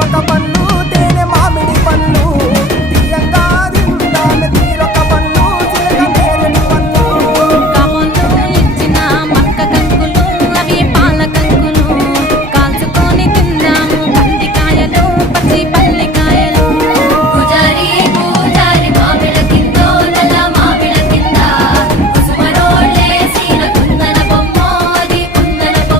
pagkapanlo